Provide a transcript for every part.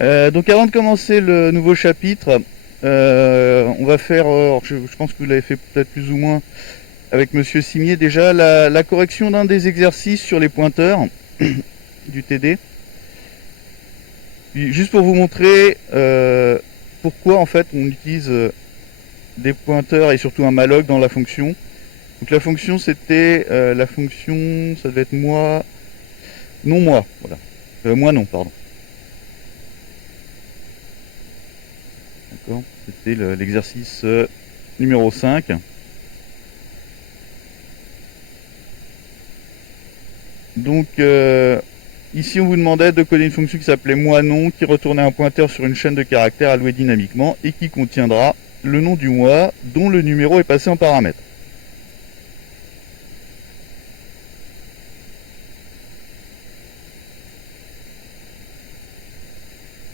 Donc avant de commencer le nouveau chapitre, on va faire, alors je pense que vous l'avez fait peut-être plus ou moins avec Monsieur Simier déjà, la correction d'un des exercices sur les pointeurs du TD. Puis, juste pour vous montrer pourquoi en fait on utilise des pointeurs et surtout un malloc dans la fonction. Donc la fonction c'était la fonction, ça devait être moi, non moi, voilà. Moi non, pardon. D'accord. C'était l'exercice numéro 5. Donc ici on vous demandait de coder une fonction qui s'appelait moi non, qui retournait un pointeur sur une chaîne de caractères allouée dynamiquement et qui contiendra le nom du mois dont le numéro est passé en paramètre.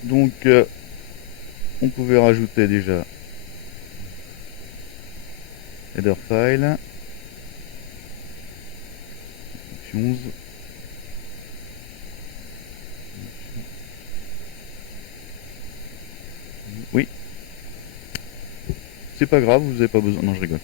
Donc on pouvait rajouter déjà header file, functions, oui, c'est pas grave, vous avez pas besoin, non je rigole.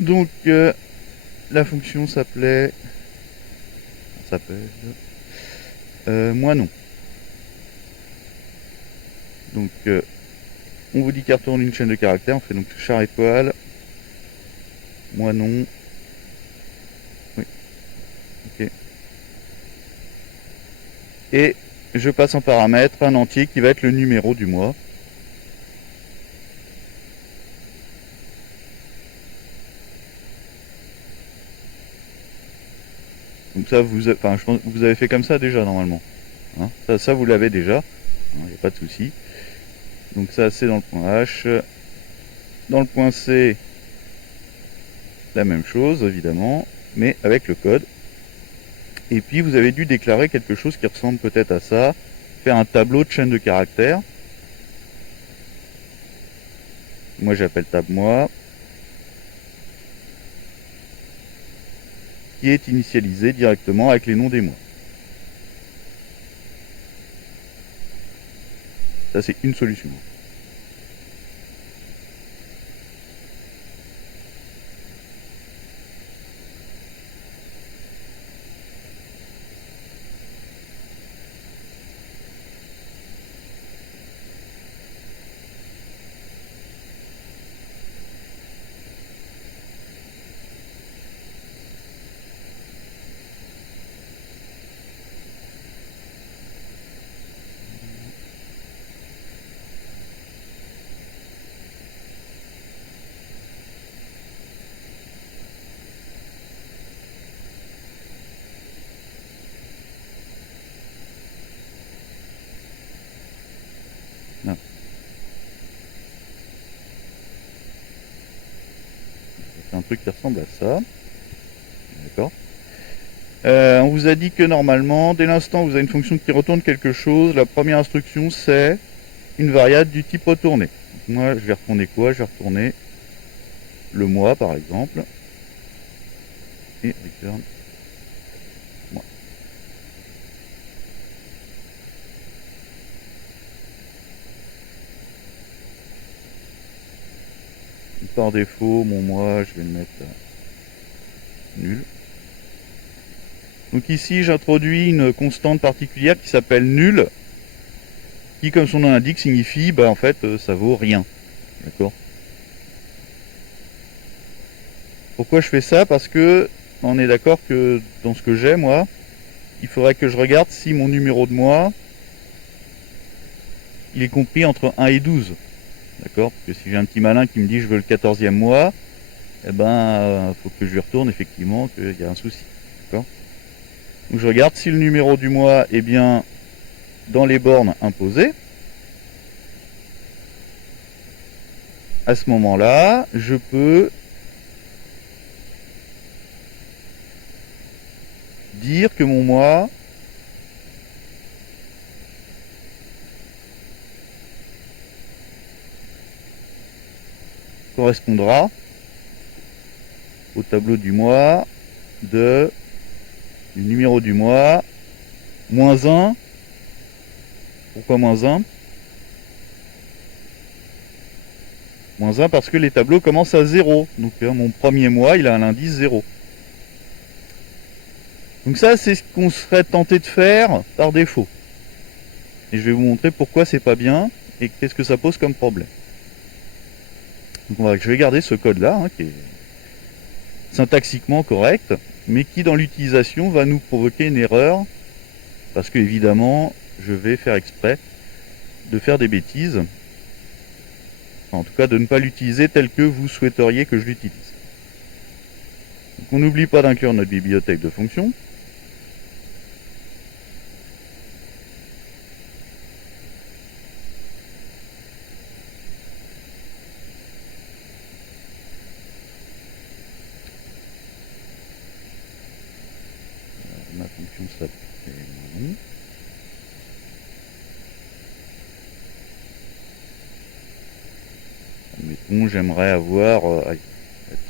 Donc la fonction s'appelle moi non. Donc on vous dit qu'elle retourne une chaîne de caractères, on fait donc char étoile, moi non, oui, ok. Et je passe en paramètre un entier qui va être le numéro du mois. Donc ça, je pense que vous avez fait comme ça déjà normalement. Hein, ça, vous l'avez déjà, il n'y a pas de souci. Donc ça, c'est dans le point H. Dans le point C, la même chose, évidemment, mais avec le code. Et puis, vous avez dû déclarer quelque chose qui ressemble peut-être à ça. Faire un tableau de chaîne de caractères. Moi, j'appelle tab moi. Qui est initialisé directement avec les noms des mois. Ça, c'est une solution. Non. C'est un truc qui ressemble à ça. D'accord. On vous a dit que normalement, dès l'instant où vous avez une fonction qui retourne quelque chose, la première instruction c'est une variable du type retourner. Donc moi, je vais retourner quoi? Je vais retourner le mois par exemple. Et return mois. Donc, par défaut, mon mois, je vais le mettre nul. Donc ici, j'introduis une constante particulière qui s'appelle nul, qui, comme son nom l'indique, signifie, en fait, ça vaut rien. D'accord. Pourquoi je fais ça? Parce que on est d'accord que dans ce que j'ai, moi, il faudrait que je regarde si mon numéro de mois, il est compris entre 1 et 12. D'accord. Parce que si j'ai un petit malin qui me dit je veux le 14e mois, eh ben, faut que je lui retourne effectivement qu'il y a un souci. D'accord. Donc je regarde si le numéro du mois est bien dans les bornes imposées. À ce moment-là, je peux dire que mon mois correspondra au tableau du mois du numéro du mois moins 1. Pourquoi moins 1? Moins 1 parce que les tableaux commencent à 0. Donc mon premier mois, il a un indice 0. Donc ça, c'est ce qu'on serait tenté de faire par défaut. Et je vais vous montrer pourquoi c'est pas bien et qu'est-ce que ça pose comme problème. Donc je vais garder ce code-là, hein, qui est syntaxiquement correct, mais qui dans l'utilisation va nous provoquer une erreur, parce que évidemment, je vais faire exprès de faire des bêtises. En tout cas, de ne pas l'utiliser tel que vous souhaiteriez que je l'utilise. Donc on n'oublie pas d'inclure notre bibliothèque de fonctions. Ma fonction s'appelle non. Admettons, j'aimerais avoir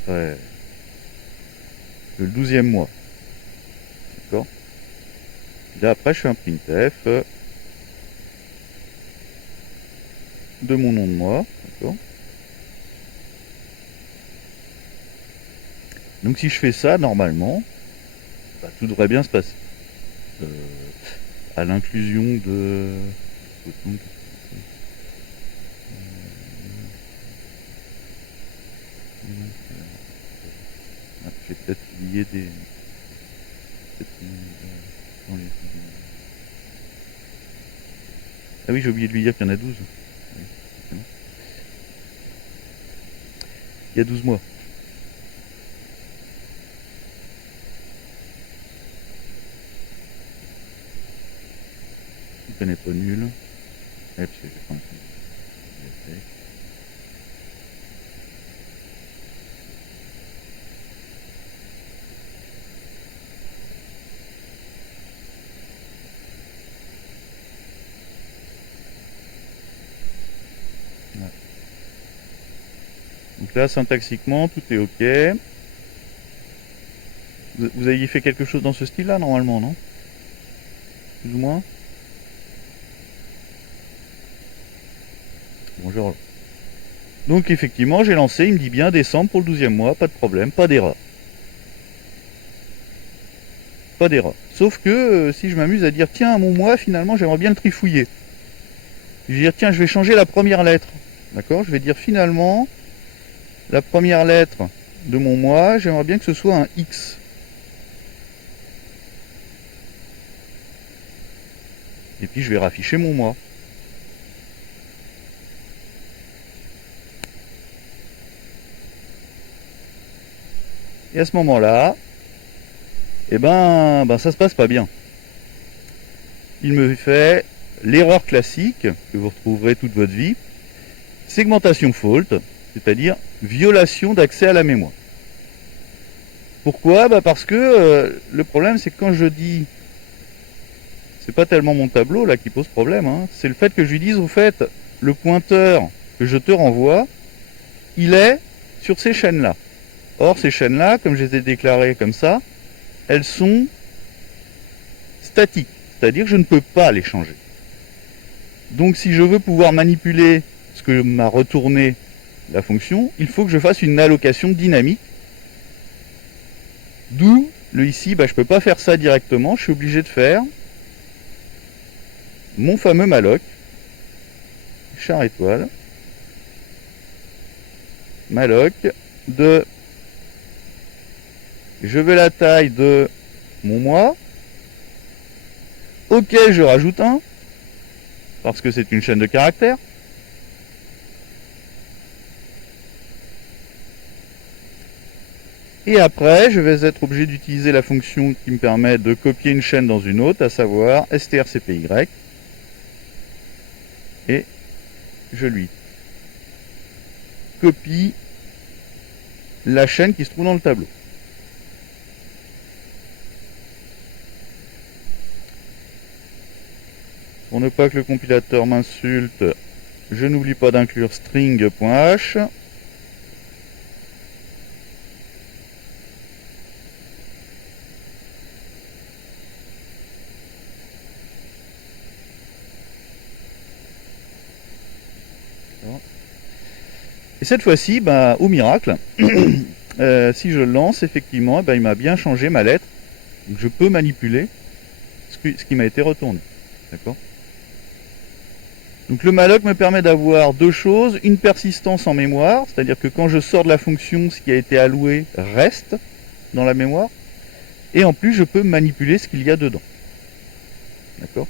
le 12e mois. D'accord. Là après je fais un printf de mon nom de mois. D'accord. Donc si je fais ça, normalement, tout devrait bien se passer. À l'inclusion de... J'ai peut-être oublié des... Ah oui, j'ai oublié de lui dire qu'il y en a 12. Il y a 12 mois. Ce n'est pas nul. Ouais, parce que j'ai pas un bibliothèque. Ouais. Donc là, syntaxiquement, tout est OK. Vous aviez fait quelque chose dans ce style-là, normalement, non? Plus ou moins? Bonjour. Donc effectivement, j'ai lancé, il me dit bien décembre pour le 12e mois, pas de problème, pas d'erreur. Pas d'erreur. Sauf que si je m'amuse à dire, tiens, mon mois, finalement, j'aimerais bien le trifouiller. Je vais dire, tiens, je vais changer la première lettre. D'accord? Je vais dire, finalement, la première lettre de mon mois, j'aimerais bien que ce soit un X. Et puis je vais rafficher mon mois. Et à ce moment-là, eh ben, ça se passe pas bien. Il me fait l'erreur classique que vous retrouverez toute votre vie, segmentation fault, c'est-à-dire violation d'accès à la mémoire. Pourquoi? Parce que le problème, c'est que quand je dis, c'est pas tellement mon tableau là qui pose problème, hein, c'est le fait que je lui dise, au fait, le pointeur que je te renvoie, il est sur ces chaînes-là. Or, ces chaînes-là, comme je les ai déclarées comme ça, elles sont statiques, c'est-à-dire que je ne peux pas les changer. Donc, si je veux pouvoir manipuler ce que m'a retourné la fonction, il faut que je fasse une allocation dynamique. D'où, ici, je ne peux pas faire ça directement, je suis obligé de faire mon fameux malloc, char étoile, malloc de... Je veux la taille de mon mois, auquel je rajoute un, parce que c'est une chaîne de caractères. Et après, je vais être obligé d'utiliser la fonction qui me permet de copier une chaîne dans une autre, à savoir strcpy. Et je lui copie la chaîne qui se trouve dans le tableau. Pour ne pas que le compilateur m'insulte, je n'oublie pas d'inclure string.h. Et cette fois-ci, bah, au miracle, si je le lance, effectivement, bah, il m'a bien changé ma lettre. Donc je peux manipuler ce qui m'a été retourné. D'accord ? Donc le malloc me permet d'avoir deux choses, une persistance en mémoire, c'est-à-dire que quand je sors de la fonction, ce qui a été alloué reste dans la mémoire, et en plus je peux manipuler ce qu'il y a dedans. D'accord ?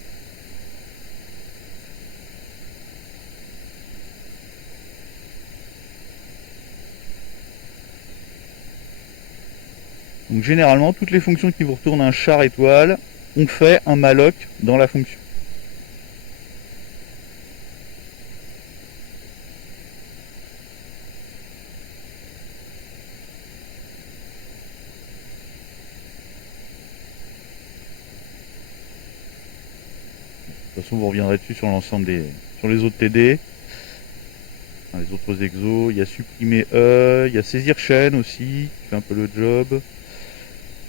Donc généralement, toutes les fonctions qui vous retournent un char étoile ont fait un malloc dans la fonction. De toute façon, vous reviendrez dessus sur l'ensemble sur les autres TD, les autres exos. Il y a supprimer E, il y a saisir chaîne aussi, qui fait un peu le job,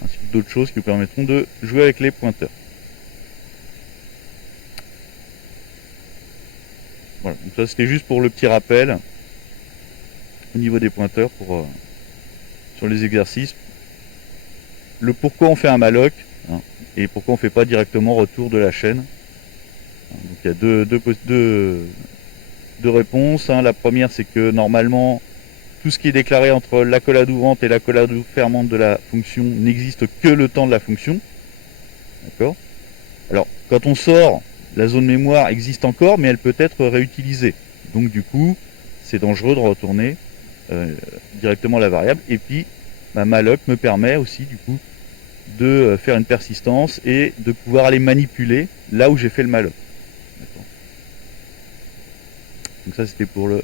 ainsi que d'autres choses qui vous permettront de jouer avec les pointeurs. Voilà, donc ça c'était juste pour le petit rappel au niveau des pointeurs sur les exercices. Le pourquoi on fait un malloc et pourquoi on ne fait pas directement retour de la chaîne. Donc il y a deux réponses. La première, c'est que normalement, tout ce qui est déclaré entre l'accolade ouvrante et l'accolade fermante de la fonction n'existe que le temps de la fonction. D'accord ? Alors, quand on sort, la zone mémoire existe encore, mais elle peut être réutilisée. Donc du coup, c'est dangereux de retourner directement la variable. Et puis, malloc me permet aussi, du coup, de faire une persistance et de pouvoir aller manipuler là où j'ai fait le malloc. Donc ça, c'était pour le